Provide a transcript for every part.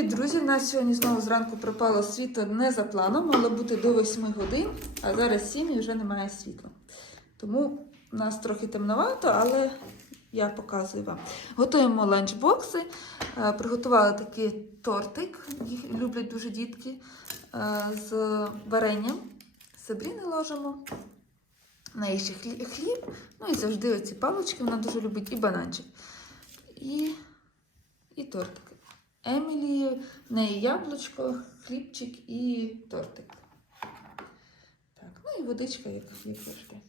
Привіт, друзі! У нас сьогодні знову зранку пропало світло не за планом, мало бути до 8 годин, а зараз 7 і вже немає світла. Тому у нас трохи темновато, але я показую вам. Готуємо ланчбокси. Е, Приготували такий тортик, їх люблять дуже дітки, е, з варенням. Сабріни ложимо. На її ще хліб. Ну і завжди оці палочки, вона дуже любить і бананчик. І, і тортик. Емілі, в неї яблучко, хлібчик і тортик. Так, ну і водичка, як, завжди.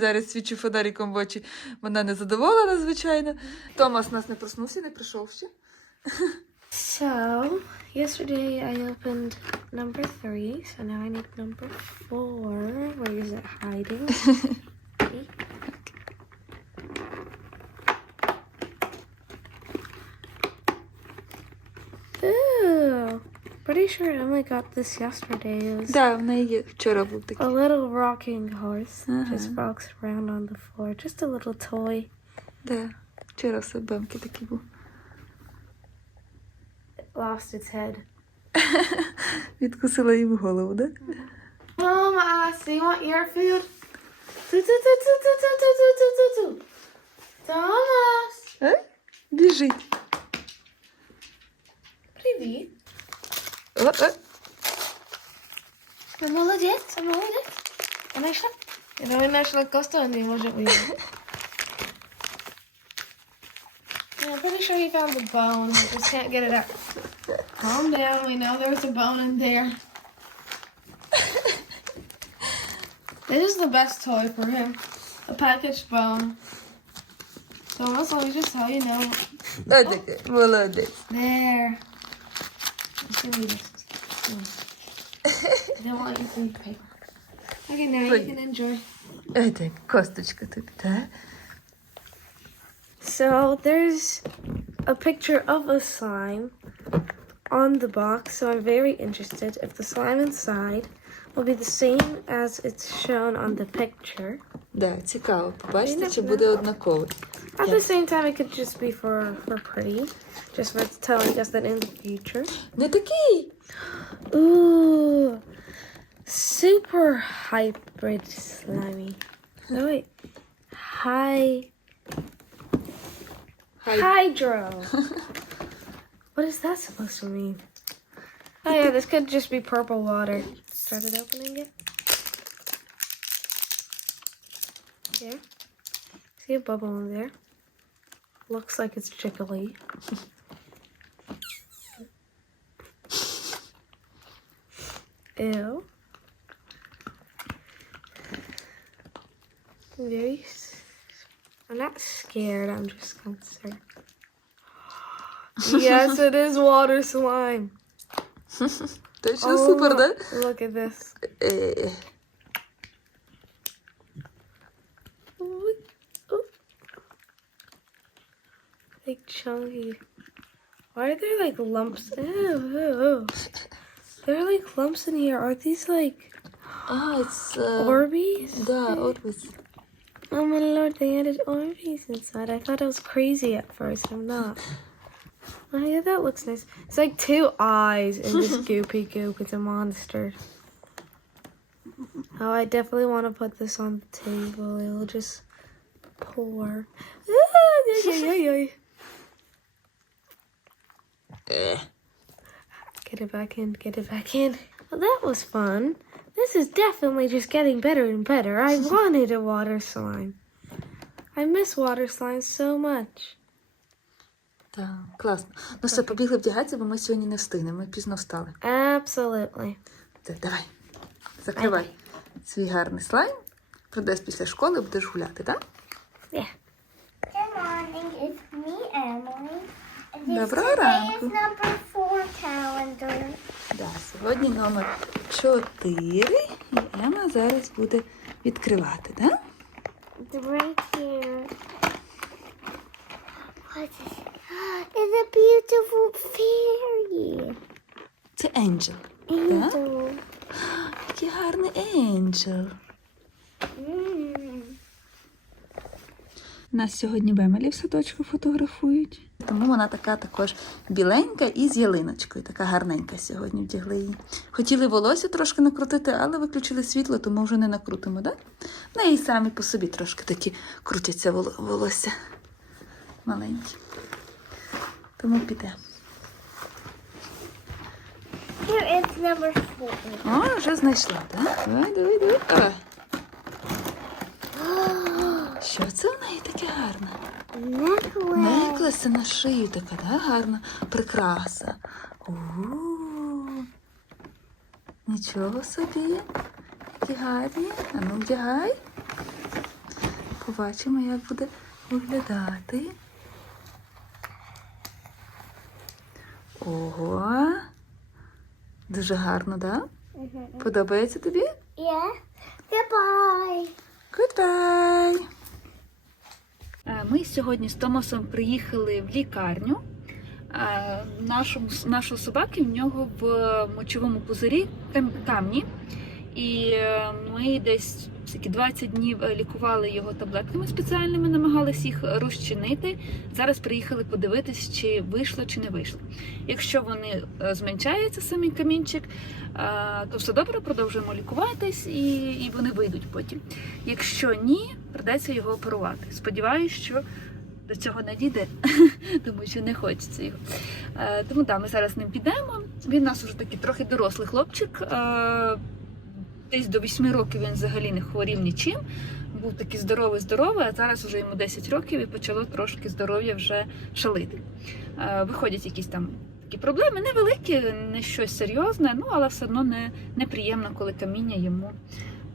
Зараз свічу фонариком в очі. Вона не задоволена, звичайно. Томас нас не проснувся, не прийшов ще. So, yesterday I opened number three, so now I need number four. Where is it hiding? Pretty sure Emily got this yesterday. Да. A little rocking horse just rocks around on the floor. Just a little toy. Да, вчора в Себемки. It lost its head. Відкусила їм голову, да? Mama, see you want your food? Thomas! Біжить. Привіт. Sen I'm all Oynarsak? Yani oynarsak kaç tane olacak bu I'm pretty sure he found the bone. I just can't get it out. Calm down. We know there's a bone in there. this is the best toy for him. A packaged bone. So also, we just saw you know. I it. There. Let's see I don't want you to leave paper. Okay, now you Wait. can enjoy. Ой, так, косточка тобі, так? So there's a picture of a slime on the box, so I'm very interested if the slime inside will be the same as it's shown on the picture. Да, цікаво. Побачите, Він чи не буде однаковий. At the same time, it could just be for, for pretty, just for telling us that in the future. Не такий. Ooh, super hybrid slimy. No wait, hi hydro. what is that supposed to mean? Oh yeah, this could just be purple water. Started opening it. Yeah. See a bubble in there. Looks like it's jiggly. Ew. I'm very, I'm not scared, I'm just concerned. yes, it is water slime. That's just oh, super, look. Look at this. Uh. Like chunky. Why are there like lumps? Ew, ew, ew. There are like lumps in here. Are these like Ah, it's uh, Orbeez? Да, Orbeez. Oh my lord, they added Orbeez inside. I thought it was crazy at first. I'm not. Oh yeah, that looks nice. It's like two eyes and this goopy goop. It's a monster. Oh, I definitely want to put this on the table. It'll just pour. Ah, yeah, yeah, yeah, yeah. Е. Get it back in, get it back in. Well, that was fun. This is definitely just getting better and better. I wanted a water slime. I miss water slimes so much. Так, класно. Ну все, побігли вдягатися, бо ми сьогодні не встигнемо. Ми пізно встали. Absolutely. Так, давай. Закривай свій гарний слайм. Прийдеш після школи, будеш гуляти, так? Yeah. Good morning, it's me, Emily. This Доброго ранку. is number four calendar. Да, сьогодні номер 4. І Ема зараз буде відкривати, так? This? It's a beautiful fairy. Це Енджел. Angel. Який гарний Енджел. Mm. Нас сьогодні Бемелі в садочку фотографують. Тому вона така також біленька і з ялиночкою. Така гарненька сьогодні вдягли її. Хотіли волосся трошки накрутити, але виключили світло, тому вже не накрутимо, так? Ну і самі по собі трошки такі крутяться воло- волосся маленькі. Тому піде. О, вже знайшла, так? Давай, давай, давай. Що це в неї таке гарне? Necklace. Неклеси на шию така, да? гарна прикраса. У-у-у. Нічого собі. Гарні. А ну вдягай. Побачимо, як буде виглядати. Ого. Дуже гарно, так? Да? Подобається тобі? Yeah. Goodbye. Goodbye! Ми сьогодні з Томасом приїхали в лікарню. Нашу, нашу собаку в нього в мочовому пузирі камні. І е, ми десь скільки, 20 днів е, лікували його таблетками спеціальними, намагалися їх розчинити. Зараз приїхали подивитись, чи вийшло, чи не вийшло. Якщо вони е, зменшаються, самий камінчик, то все добре, продовжуємо лікуватись і, і вони вийдуть потім. Якщо ні, придеться його оперувати. Сподіваюсь, що до цього не дійде, тому що не хочеться його. Тому так, ми зараз ним підемо. Він у нас вже такий трохи дорослий хлопчик. Десь до 8 років він взагалі не хворів нічим. Був такий здоровий, здоровий, а зараз вже йому 10 років і почало трошки здоров'я вже шалити. Е, виходять якісь там такі проблеми, невеликі, не щось серйозне, ну але все одно не, неприємно, коли каміння йому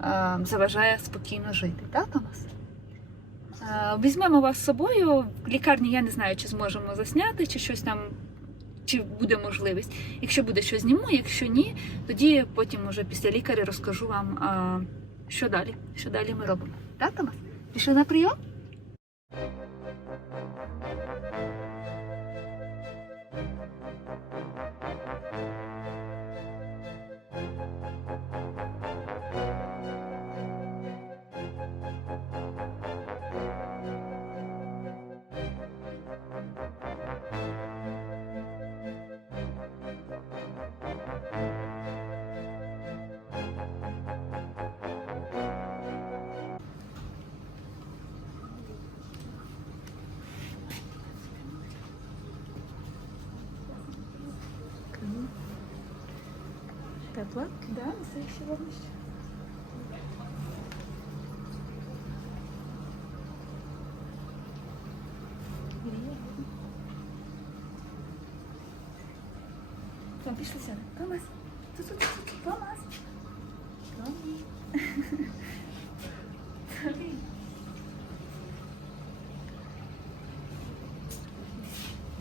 е, заважає спокійно жити. Так, Томас? Е, Візьмемо вас з собою. В лікарні я не знаю, чи зможемо засняти, чи щось там, чи буде можливість. Якщо буде що зніму, якщо ні, тоді потім уже після лікаря розкажу вам, що далі. Що далі ми робимо. Так, Томас? Пішли на прийом? Тепла? Да, ще вогнище. Там пішли сяде. Томас. Тут, тут, тут. Томас. Томі.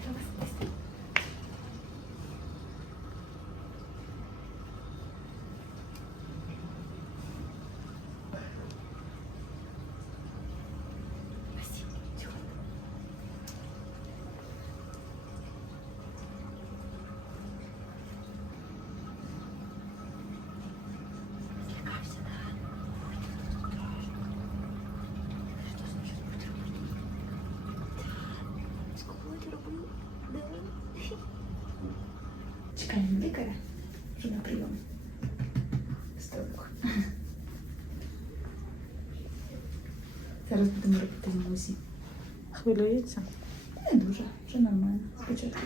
Томас, ось. Ось. Чого? Злякався, да? Що значить потрібно? Сколько ти робив? Диви. Чекаємо лікаря. Вже на прийом. Столик. Зараз будемо робити УЗІ. Хвилюється. Не дуже, вже нормально. Спочатку.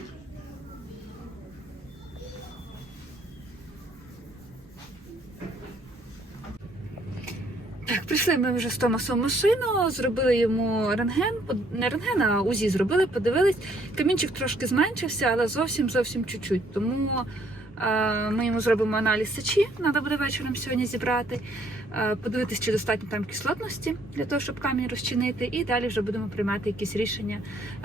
Так, прийшли ми вже з Томасом в машину, зробили йому рентген, не рентген, а УЗІ зробили, подивились. Камінчик трошки зменшився, але зовсім зовсім чуть-чуть. Тому ми йому зробимо аналіз сечі, треба буде вечором сьогодні зібрати, подивитись, чи достатньо там кислотності для того, щоб камінь розчинити. І далі вже будемо приймати якісь рішення,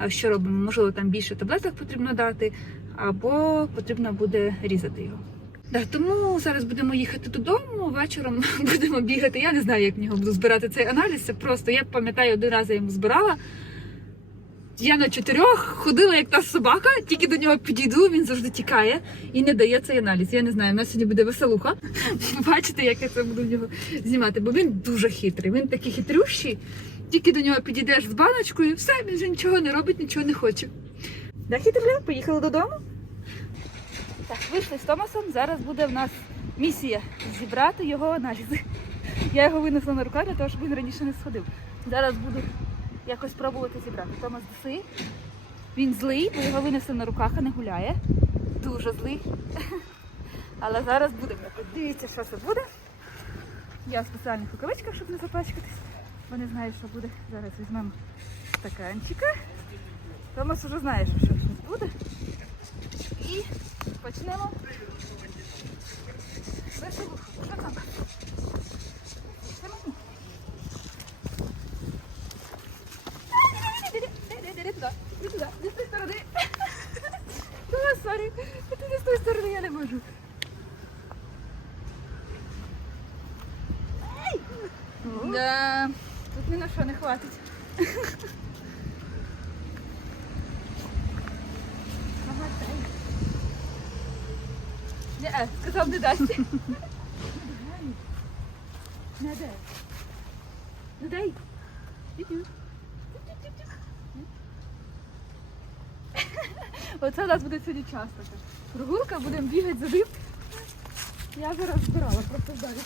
що робимо. Можливо, там більше таблеток потрібно дати, або потрібно буде різати його. Да, тому зараз будемо їхати додому. Вечором будемо бігати. Я не знаю, як в нього буду збирати цей аналіз. Це просто я пам'ятаю, один раз я йому збирала. Я на чотирьох ходила як та собака, тільки до нього підійду, він завжди тікає і не дає цей аналіз. Я не знаю, у нас сьогодні буде веселуха. Бачите, як я це буду в нього знімати, бо він дуже хитрий. Він такий хитрющий. Тільки до нього підійдеш з баночкою, і все, він вже нічого не робить, нічого не хоче. Да, хитрля, поїхали додому. Так, вийшли з Томасом. Зараз буде в нас місія зібрати його аналізи. Я його винесла на руках для того, щоб він раніше не сходив. Зараз буду якось пробувати зібрати. Томас доси. Він злий, бо його винесли на руках, а не гуляє. Дуже злий. Але зараз будемо. Дивіться, що це буде. Я в спеціальних рукавичках, щоб не запачкатись. Вони знають, що буде. Зараз візьмемо стаканчика. Томас вже знає, що щось буде. І почнемо. Веселуху. Що там? Це мені. Іди туди, іди туди, не з тої сторони. Ну, сорі, ти не з тої сторони, я не можу. Да, тут ні на що не хватить. Ага, дай. Сказав, не дасть. Не дай. Не дай. Оце у нас буде сьогодні часто. Прогулка, будемо бігати за ним. Я вже розбирала просто далі.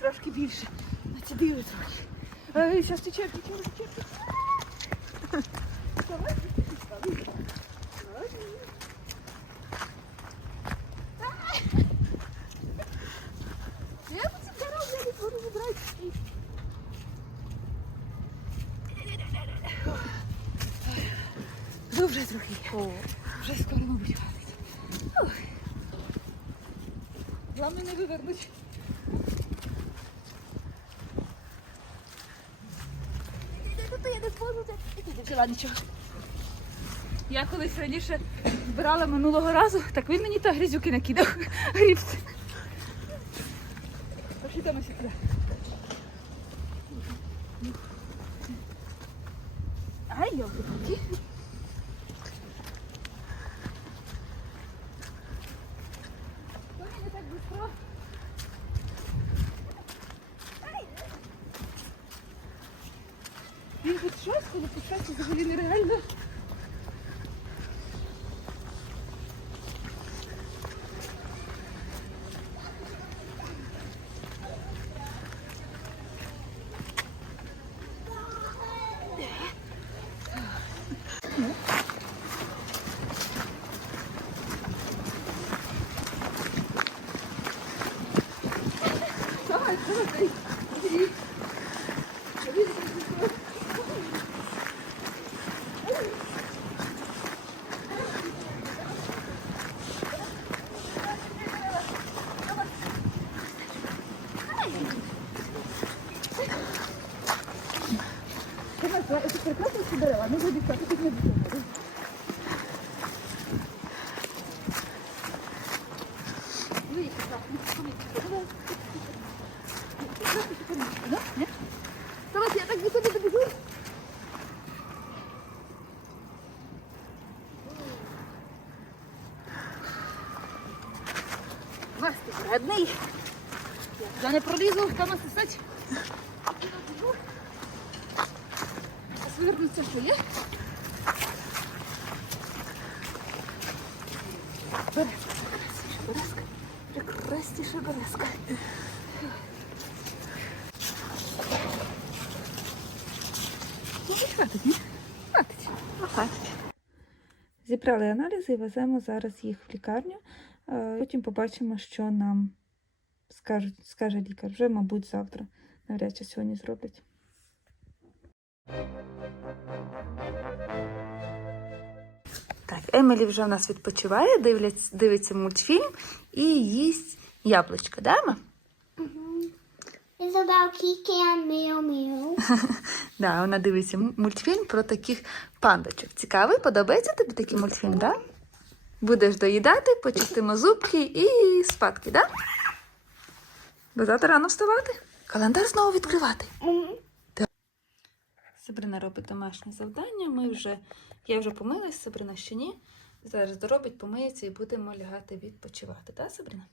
Трошки більше. Націдили трохи. Ей, Зараз тече, тече, тече. Давай. Я тут забирав, я не буду забрати. Ну, вже трохи. Вже скоро, хватить. Ух. Главное не вивернуть. Взяла нічого. Я колись раніше збирала минулого разу, так він мені та грізюки накидав. Грібці. Пошли там сюди. Він тут щось, коли почався взагалі нереально. Давай, давай. Там сосать. Свернуться, що є? Березка, прекрасніша березка. Зібрали аналізи і веземо зараз їх в лікарню. Е, Потім побачимо, що нам скажуть, скаже лікар. Вже, мабуть, завтра. Навряд чи сьогодні зроблять. Так, Емілі вже в нас відпочиває, дивляться, дивиться мультфільм і їсть яблучко, да, ма? It's about Kiki and Meow Meow. Да, вона дивиться мультфільм про таких пандочок. Цікавий, подобається тобі такий мультфільм, да? Будеш доїдати, почистимо зубки і спадки, да? Бо завтра рано вставати. Календар знову відкривати. Сабрина робить домашнє завдання. Ми вже, я вже помилась, Сабрина ще ні. Зараз доробить, помиється і будемо лягати відпочивати. Так, Сабрина?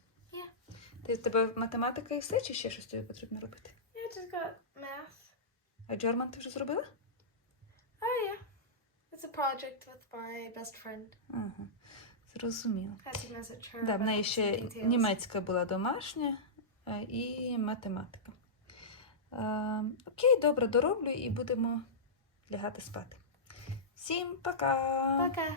Ти в тебе математика і все, чи ще щось тобі потрібно робити? Yeah, just got math. А Джерман ти вже зробила? Oh yeah. It's a project with my best friend. Ага, зрозуміло. Да, в неї ще details. німецька була домашня і математика. Е, Окей, добре, дороблю і будемо лягати спати. Всім пока! Пока.